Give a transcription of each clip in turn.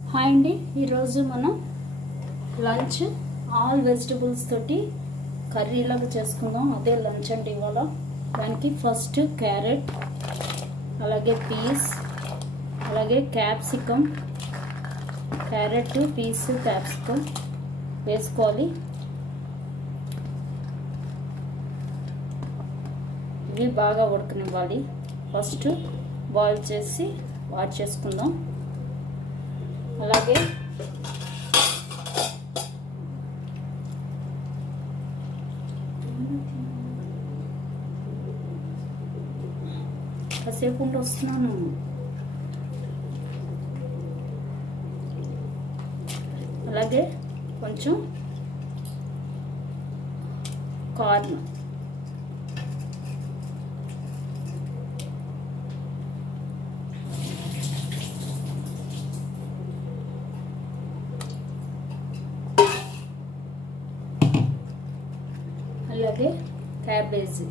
Hi అండి, ఈరోజు మనం లంచ్ ఆల్ వెజిటబుల్స్ తోటి కర్రీలాగా చేసుకుందాం. అదే లంచ్ అండి ఇవాళ. దానికి ఫస్ట్ క్యారెట్, అలాగే పీస్, అలాగే క్యాప్సికమ్, క్యారెట్ పీస్ క్యాప్సికమ్ వేసుకోవాలి. ఇవి బాగా ఉడకనివ్వాలి. ఫస్ట్ బాయిల్ చేసి వాష్ చేసుకుందాం. అలాగే కాసేపు ఉండి వస్తున్నాను. అలాగే కొంచెం కార్న్, అలాగే క్యాబేజీ,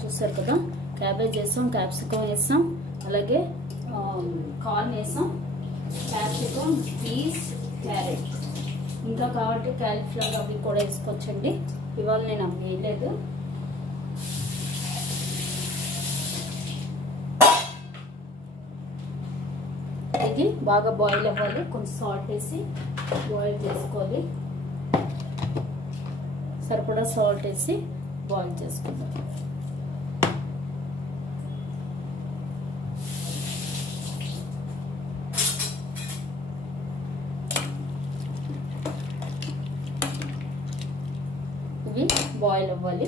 చూసారు కదా. క్యాబేజ్ వేసాం, క్యాప్సికమ్ వేసాం, అలాగే కార్న్ వేసాం, క్యాప్సికమ్, పీస్, క్యారెట్. ఇంకా కాబట్టి క్యాలీఫ్లవర్ అవి కూడా వేసుకోవచ్చండి. ఇవాళ నేను అవి వేయలేదు. ఇది బాగా బాయిల్ అవ్వాలి. కొంచెం సాల్ట్ వేసి బాయిల్ చేసుకోవాలి. సరిపడా సాల్ట్ వేసి బాయిల్ చేసుకుందాం. ఇవి బాయిల్ అవ్వాలి.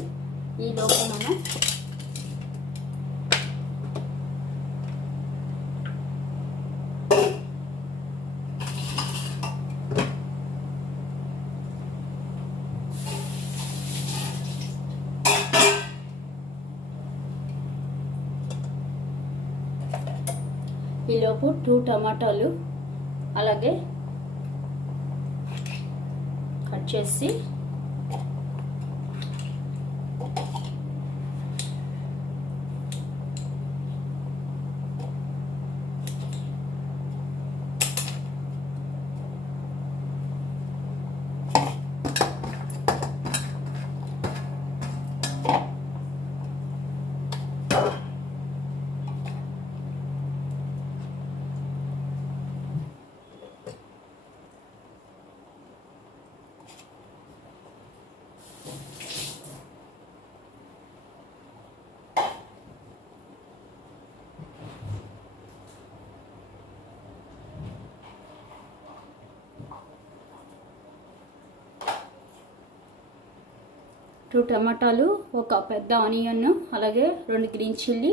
ఈ లోపల మనం ఈలోపు 2 టమాటాలు అలాగే కట్ చేసి టూ టమాటాలు, ఒక పెద్ద ఆనియన్, అలాగే 2 గ్రీన్ చిల్లీ,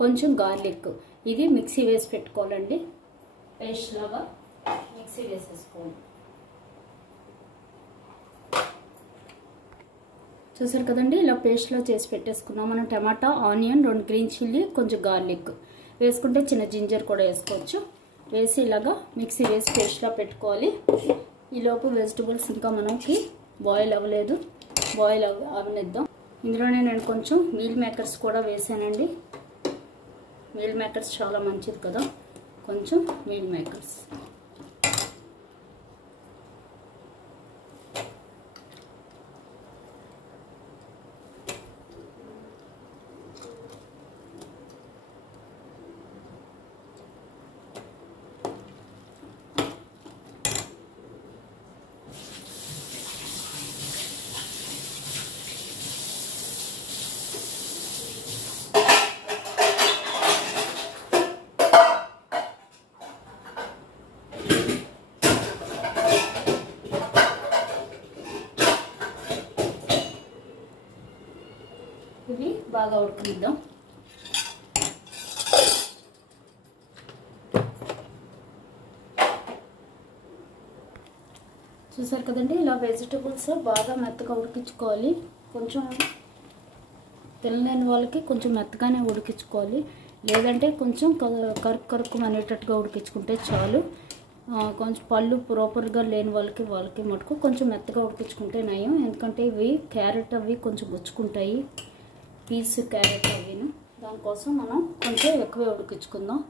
కొంచెం గార్లిక్. ఇది మిక్సీ వేసి పెట్టుకోవాలండి. పేస్ట్ లాగా మిక్సీ వేసేసుకోవాలి. చూసారు కదండి, ఇలా పేస్ట్లో చేసి పెట్టేసుకున్నాం. మనం టమాటా, ఆనియన్, 2 గ్రీన్ చిల్లీ, కొంచెం గార్లిక్ వేసుకుంటే చిన్న జింజర్ కూడా వేసుకోవచ్చు. వేసి ఇలాగా మిక్సీ వేసి పేస్ట్లో పెట్టుకోవాలి. ఈలోపు వెజిటబుల్స్ ఇంకా మనకి బాయిల్ అవ్వలేదు. బాయిల్ అవనిద్దాం. ఇందులోనే నేను కొంచెం మీల్ మేకర్స్ కూడా వేసానండి. మీల్ మేకర్స్ చాలా మంచిది కదా. కొంచెం మీల్ మేకర్స్, ఇవి బాగా ఉడకనిద్దాం. చూసారు కదండి, ఇలా వెజిటబుల్స్ బాగా మెత్తగా ఉడికించుకోవాలి. కొంచెం తినలేని వాళ్ళకి కొంచెం మెత్తగానే ఉడికించుకోవాలి. లేదంటే కొంచెం కరుక్కు అనేటట్టుగా ఉడికించుకుంటే చాలు. కొంచెం పళ్ళు ప్రాపర్గా లేని వాళ్ళకి మటుకు కొంచెం మెత్తగా ఉడికించుకుంటే నయం. ఎందుకంటే ఇవి క్యారెట్ అవి కొంచెం గుచ్చుకుంటాయి, పీస్ క్యారెట్ అవిను. దానికోసం మనం కొంచెం ఎక్కువే ఉడికించుకుందాం.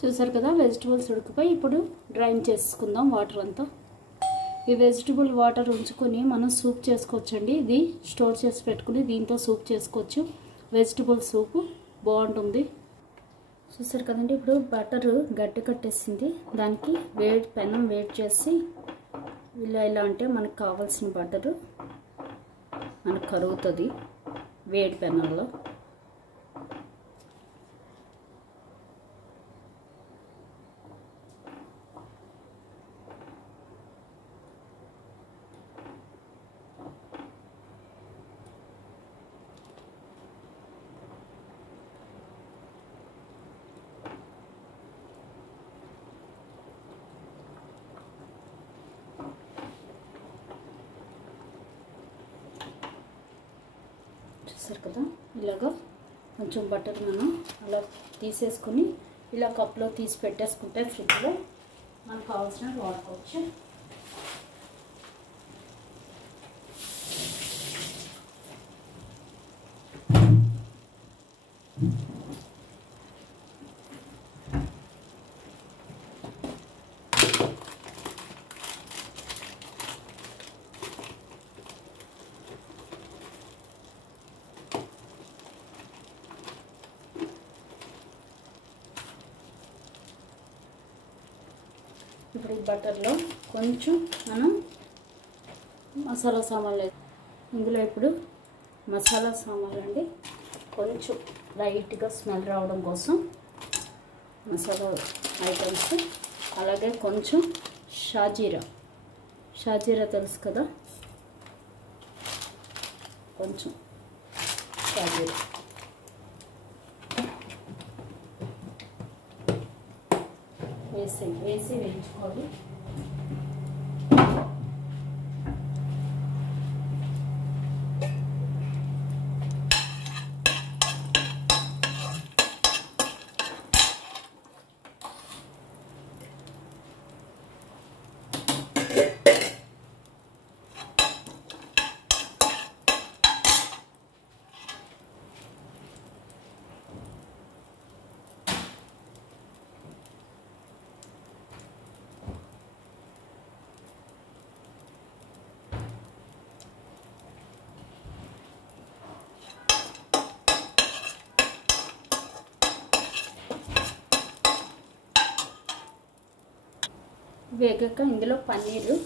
చూసారు కదా, వెజిటబుల్స్ ఉడికిపోయి ఇప్పుడు డ్రైన్ చేసుకుందాం వాటర్ అంతా. ఈ వెజిటబుల్ వాటర్ ఉంచుకొని మనం సూప్ చేసుకోవచ్చండి. ఇది స్టోర్ చేసి పెట్టుకుని దీంతో సూప్ చేసుకోవచ్చు. వెజిటబుల్ సూపు బాగుంటుంది. చూసారు కదండి, ఇప్పుడు బటర్ గడ్డ కట్టేసింది. దానికి పెనం వేడి చేసి ఇలా అంటే మనకు కావాల్సిన బటరు మనకు కరుగుతుంది వేడి పెనంలో. చూసారు కదా, ఇలాగా కొంచెం బటర్ మనం అలా తీసేసుకుని ఇలా కప్లో తీసి పెట్టేసుకుంటే ఫ్రిడ్జ్లో మనకు కావాల్సినట్టు వాడుకోవచ్చు. ఇప్పుడు ఈ బటర్లో కొంచెం మనం మసాలా సామాన్లు, ఇందులో ఇప్పుడు మసాలా సామాన్లు అండి, కొంచెం లైట్గా స్మెల్ రావడం కోసం మసాలా ఐటమ్స్. అలాగే కొంచెం షాజీరా తెలుసు కదా, కొంచెం షాజీరా వేసి వేయించుకోవాలి. వేగాక ఇందులో పన్నీరు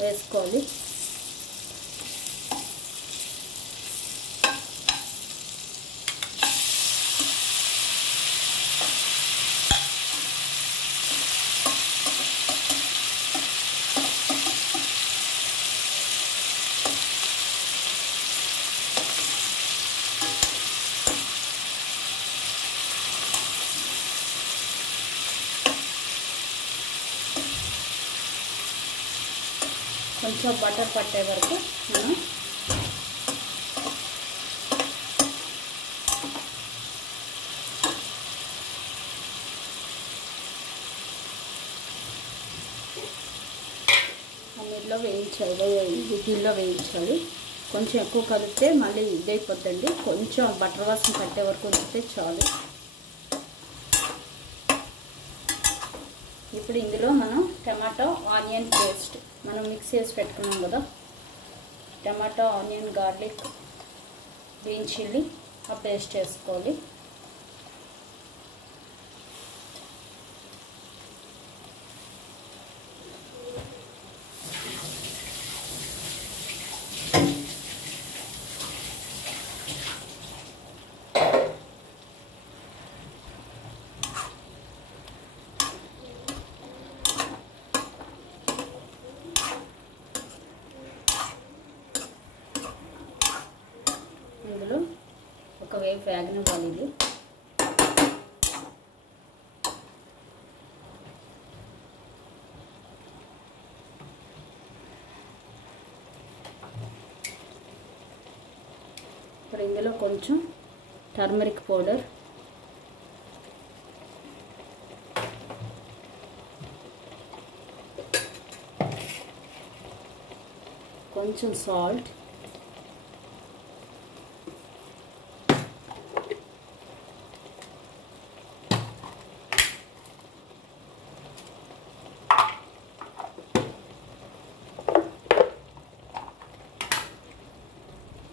వేసుకోవాలి. కొంచెం బటర్ పట్టే వరకు మనం నీళ్ళలో వేయించాలి. కొంచెం ఎక్కువ కలిపితే మళ్ళీ ఇదైపోద్దండి. కొంచెం బటర్ వాసన పట్టే వరకు ఉంచితే చాలు. ఇప్పుడు ఇందులో మనం టమాటో ఆనియన్ పేస్ట్ మనం మిక్స్ చేసి పెట్టుకున్నాం కదా, tomato onion garlic green chilli ఆ పేస్ట్ వేసుకోవాలి. ఇందులో ఒకవైపు వేగనివ్వాలి. ఇది ఇప్పుడు ఇందులో కొంచెం టర్మరిక్ పౌడర్ కొంచెం సాల్ట్,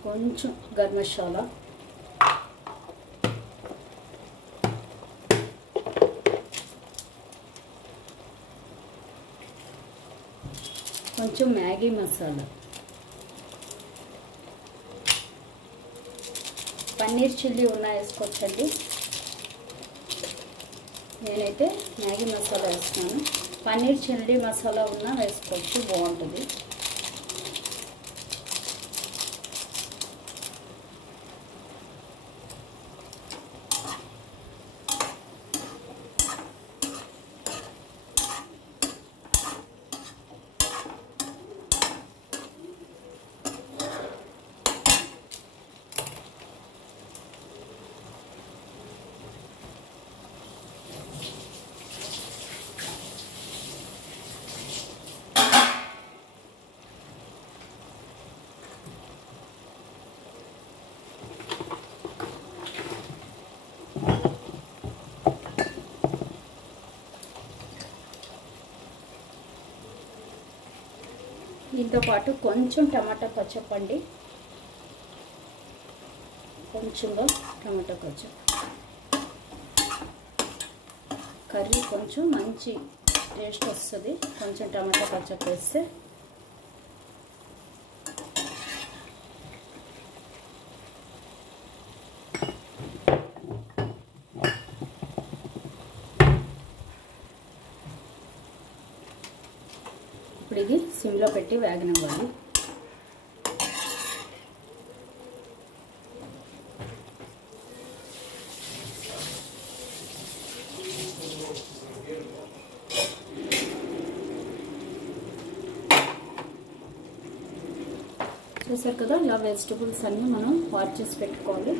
కొంచెం గరం మసాలా, కొంచెం మ్యాగీ మసాలా, పన్నీర్ చిల్లీ ఉన్నా వేసుకోవచ్చండి. నేనైతే మ్యాగీ మసాలా వేస్తున్నాను. పన్నీర్ చిల్లీ మసాలా ఉన్నా వేసుకోవచ్చు, బాగుంటుంది. దీంతో పాటు కొంచెం టమాటా కచ్చప్, కొంచెంగా టమాటా కచ్చప్. కర్రీ కొంచెం మంచి టేస్ట్ వస్తుంది కొంచెం టమాటా కచ్చప్ వేస్తే. ఇప్పుడు ఇది సిమ్లో పెట్టి వేగనివ్వాలి. చూసారు కదా, ఇలా వెజిటబుల్స్ అన్నీ మనం వాష్ చేసి పెట్టుకోవాలి.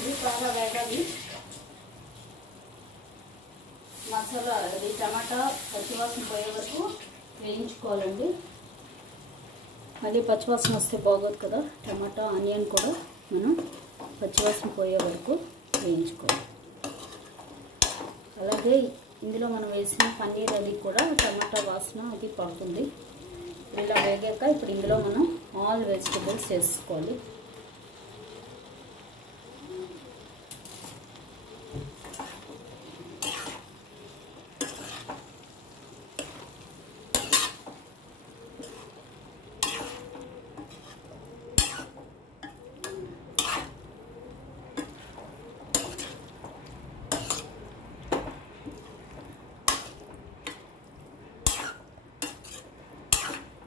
ఇది బాగా వేగాలి. మసాలా అది టమాటా పచ్చివాసన పోయే వరకు వేయించుకోవాలండి. మళ్ళీ పచ్చివాసన వస్తే బాగోదు కదా. టమాటా ఆనియన్ కూడా మనం పచ్చివాసన పోయే వరకు వేయించుకోవాలి. అలాగే ఇందులో మనం వేసిన పన్నీర్ అది కూడా టమాటా వాసన అది పడుతుంది. ఇలా వేగాక ఇప్పుడు ఇందులో మనం ఆల్ వెజిటబుల్స్ వేసుకోవాలి.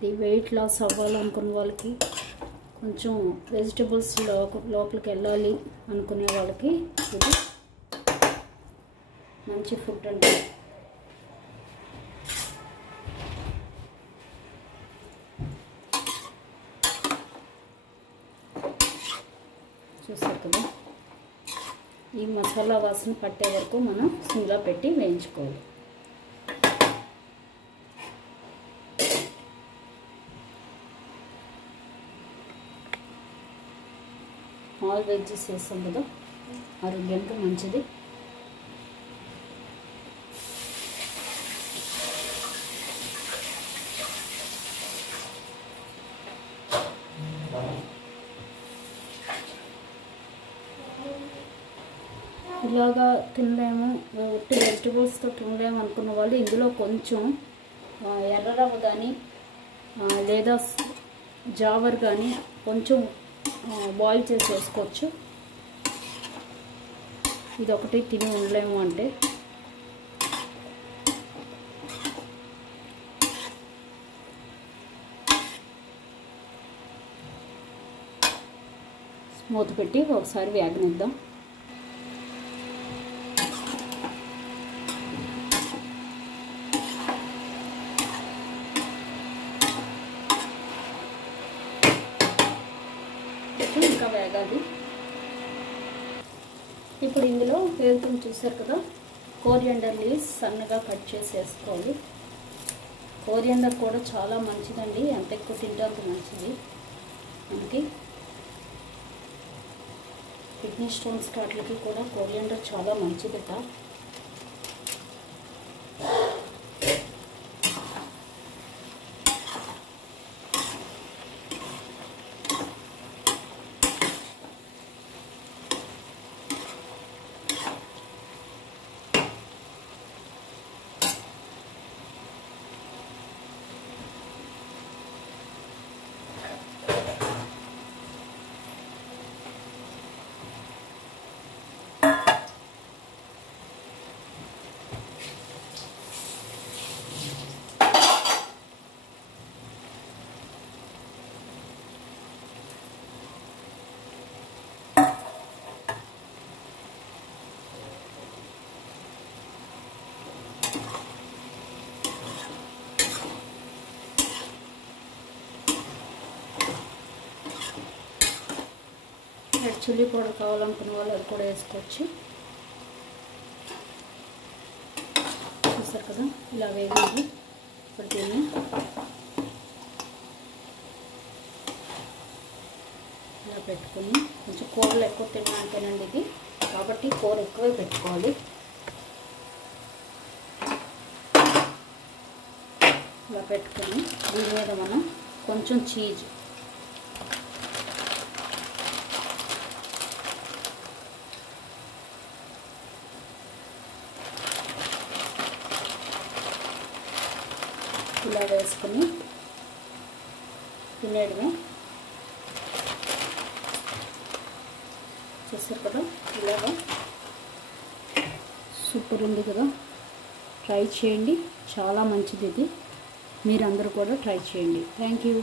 ఇది వెయిట్ లాస్ అవ్వాలనుకున్న వాళ్ళకి, కొంచెం వెజిటబుల్స్ లోపలికి వెళ్ళాలి అనుకునే వాళ్ళకి ఇది మంచి ఫుడ్ అండి. చూసారు కదా, ఈ మసాలా వాసన పట్టే వరకు మనం సిమ్లో పెట్టి వేయించుకోవాలి. ఆల్ వెజ్జెస్ వేస్తాం కదా, ఆరోగ్యానికి మంచిది. ఇలాగా తినలేము, ఒట్టి వెజిటబుల్స్తో తినలేము అనుకున్న వాళ్ళు ఇందులో కొంచెం ఎర్ర రవ్వ కానీ లేదా జావర్ కానీ కొంచెం బాయిల్ చేసి వేసుకోవచ్చు. ఇది ఒకటి తిని ఉండలేము అంటే మూత పెట్టి ఒకసారి వేగనిద్దాం. ఇంకా వేగాలి. ఇప్పుడు ఇందులో వేగుతుంది చూసారు కదా, కోరియాండర్ లీవ్స్ సన్నగా కట్ చేసి వేసుకోవాలి. కోరియాండర్ కూడా చాలా మంచిదండి, ఎంత ఎక్కువ తింటే అంత మంచిది. మనకి కిడ్నీ స్టోన్స్ వాటికి కూడా కోరియాండర్ చాలా మంచిదట. రెడ్ చిల్లీ పౌడర్ కావాలనుకున్న వాళ్ళు అది కూడా వేసుకోవచ్చు. చూసారు కదా, ఇలా వేగింది. ఇప్పుడు దీన్ని ఇలా పెట్టుకుని, కొంచెం కూరలు ఎక్కువ తినడానికేనండి ఇది, కాబట్టి కూర ఎక్కువే పెట్టుకోవాలి. ఇలా పెట్టుకొని దీని మీద మనం కొంచెం చీజ్ ఇలా వేసుకొని తినేయడమే. చూసారు కదా, ఇలాగా సూపర్ ఉంది కదా. ట్రై చేయండి, చాలా మంచిది ఇది. మీరందరూ కూడా ట్రై చేయండి. Thank you.